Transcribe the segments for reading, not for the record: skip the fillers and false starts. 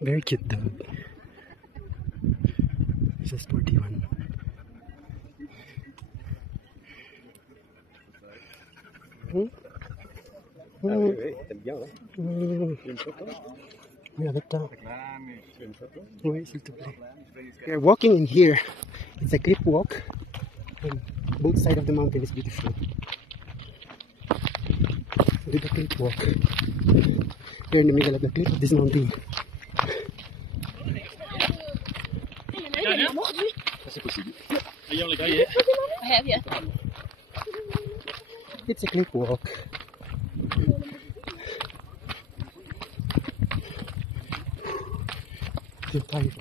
Very cute dog. It's a sporty one. T'aimes bien, hein? Oui, Une photo? avec toi. Une photo? Oui, s'il te plaît. We are walking in here. It's a cliff walk. And both sides of the mountain is beautiful. Do the cliff walk. We're in the middle of the cliff of this mountain. C'est possible. It's a cliff walk. Too tired.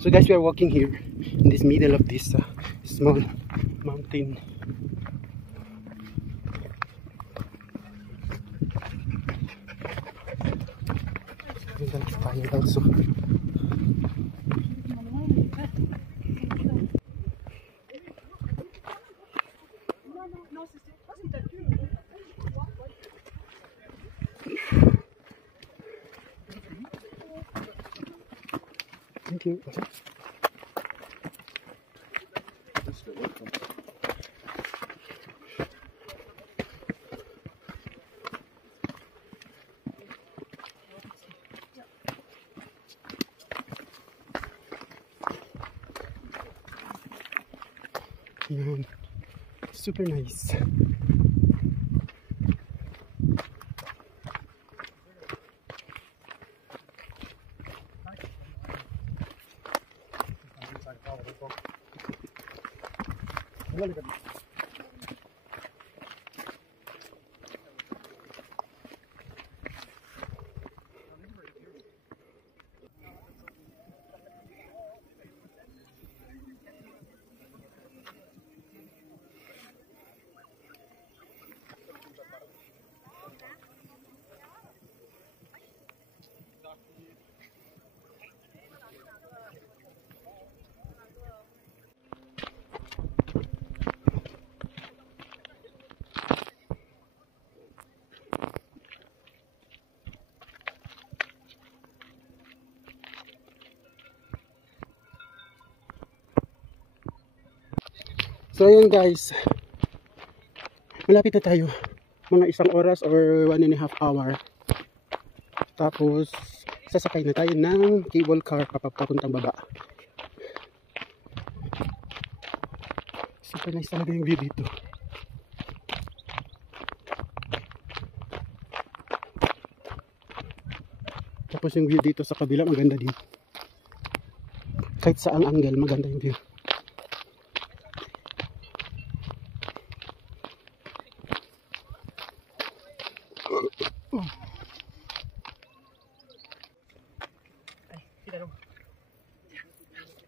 So guys, we are walking here in this middle of this small mountain. I'm tired also. Thank you. Yan. Super nice. So ayun guys, malapit na tayo, mga 1 oras or 1.5 hour. Tapos sasakay na tayo ng cable car papuntang baba. Super nice talaga yung view dito. Tapos yung view dito sa kabila maganda din. Kahit saang angle maganda yung view.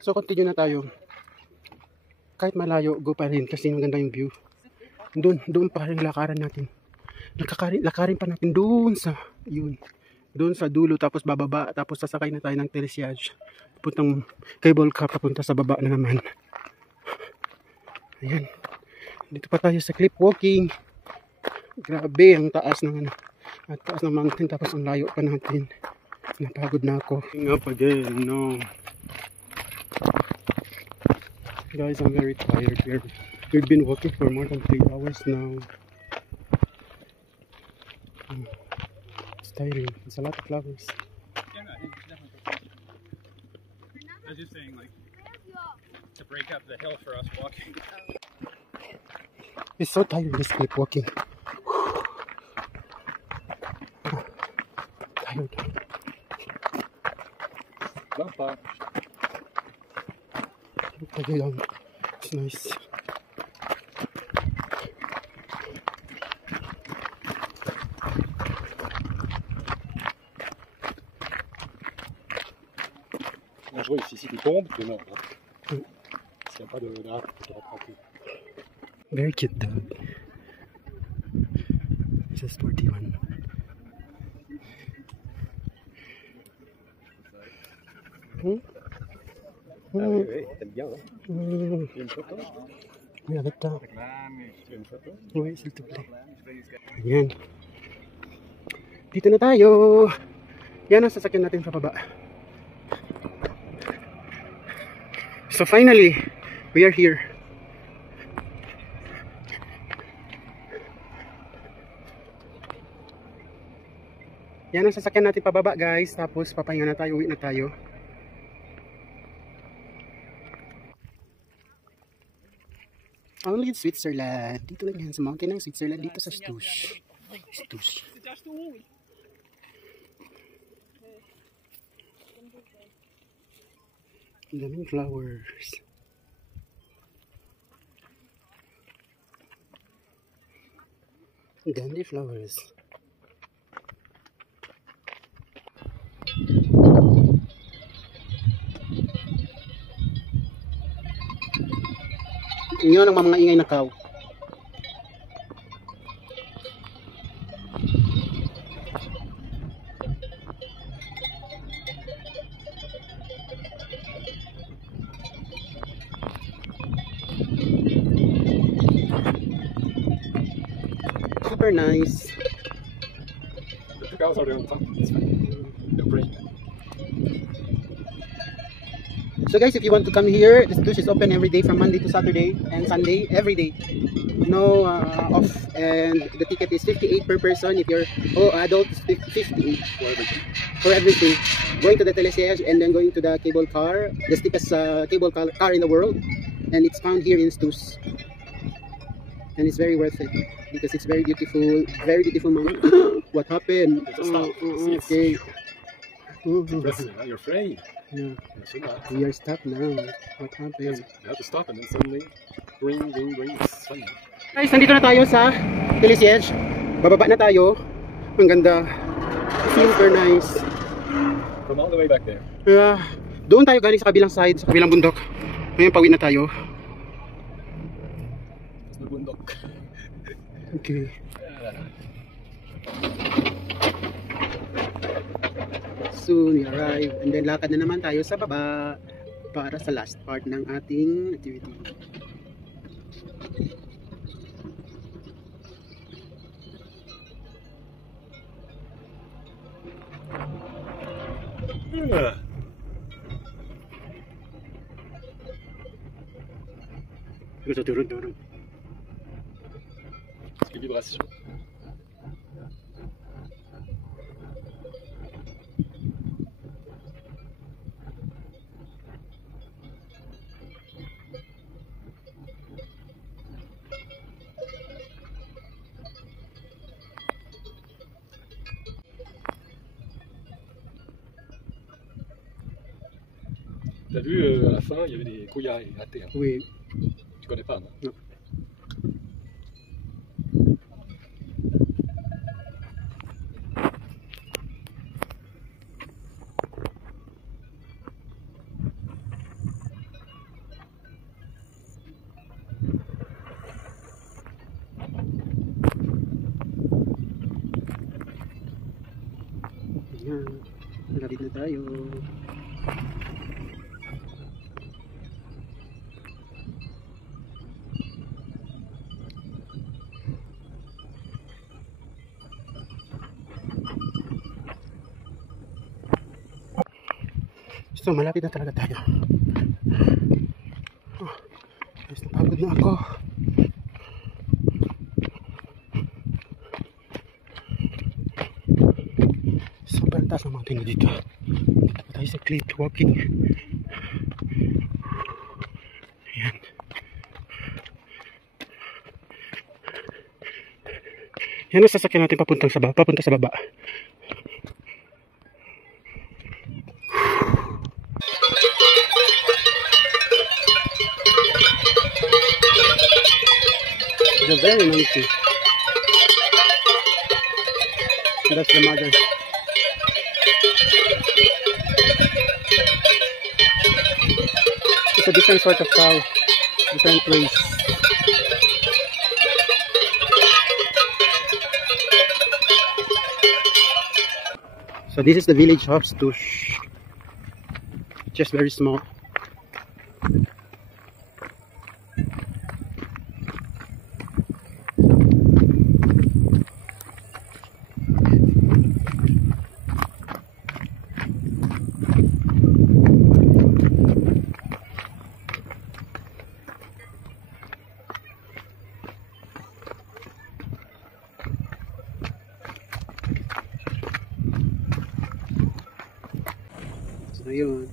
So continue na tayo. Kahit malayo, go pa rin kasi maganda yung view. Doon pa rin lakaran natin. Lakarin pa natin doon sa doon sa dulo, tapos bababa, tapos sasakay na tayo ng telesiage. Pupuntang cable car papunta sa baba na naman. Ayan. Dito pa tayo sa cliff walking. Grabe ang taas ng mountain, tapos ang layo pa natin. Napagod na ako. Up again, no. Guys, I'm very tired here. We've been walking for more than 3 hours now. It's tiring. It's a lot of flowers. Yeah, no, I think it's definitely. I was just saying, like, to break up the hill for us walking. It's so tiring, this cliff walking. Tired. Bye. Okay lang. It's nice. Dangereux ici, si tu tombes, tu meurs. S'il n'y a pas de là, tu te rattrapes. Very cute dog. It's a sporty one. oui, oui, t'aimes bien, hein? Hmm. Tu veux une photo? Oui, agad daw. Tu veux une photo? Oui, s'il te plaît. Ayan. Dito na tayo. Yan ang sasakyan natin sa baba. So finally, we are here. Yan ang sasakyan natin pababa, guys. Tapos papahinga na tayo, uwi na tayo. Only in Switzerland. Dito lang yan sa mountain ng Switzerland. Dito sa Stush. Stush. Ang daming flowers. Ang ganda flowers. Yun ang mga ingay na cow. Super nice. The cows are on top. It's fine. No brain. So guys, if you want to come here, the Stush is open every day from Monday to Saturday and Sunday, every day. No off, and the ticket is 58 per person. If you're adult, it's 58 for everything. Going to the telesiege and then going to the cable car, the steepest cable car in the world, and it's found here in Stush. And it's very worth it because it's very beautiful mountain. What happened? Just stop. Okay. Impressive, huh? You're afraid. Yeah. Yes, you're not. We are stuck now. What happened? You have to stop and then suddenly ring, ring, ring. It's funny. Guys, nandito na tayo sa telesiege. Bababa na tayo. Ang ganda. Super nice. From all the way back there. Doon tayo galing sa kabilang side, sa kabilang bundok. Ngayon pauwi na tayo. It's the bundok. Okay. Soon we arrive. And then lakad na naman tayo sa baba para sa last part ng ating activity. Gusto turun-turun. C'est des vibrations. T'as vu, à la fin, il y avait des couillards à terre. Oui. Tu connais pas, non? Non. Ayan. Malapit na tayo. So, malapit na talaga tayo. Oh, guys, napagod na ako. Sobrang taas ng mountain na dito. Dito pa tayo sa cliff walking. Ayan. Yan ang sasakyan natin papunta sa baba. It's very nice. That's the mother. It's a different sort of cow, different race. So this is the village of Stush. just very small. So yun.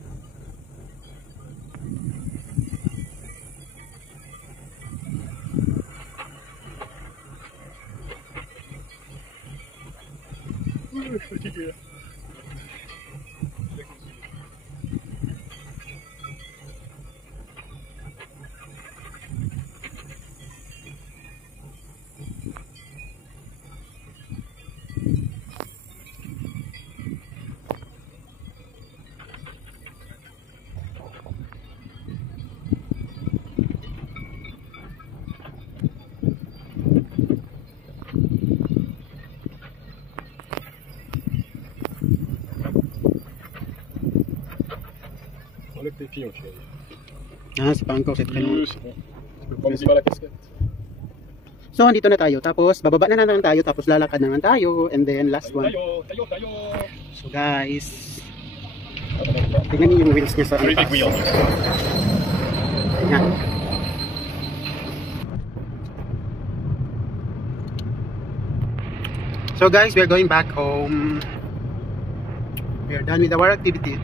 Enlève tes pieds, tu vas dire. Ah, c'est pas encore, c'est très long. C'est bon. Tu peux prendre aussi mal la casquette. So, andito na tayo. Tapos, bababa na naman tayo. Tapos, lalakad naman tayo. And then, last one. Tayo. So, guys. Tingnan niyo yung wheels niya sa Very big itas. wheel. Yan. So, guys, we are going back home. We are done with our activity.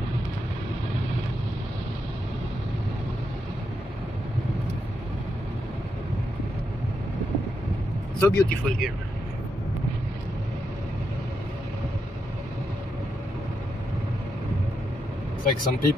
So beautiful here. It's like some people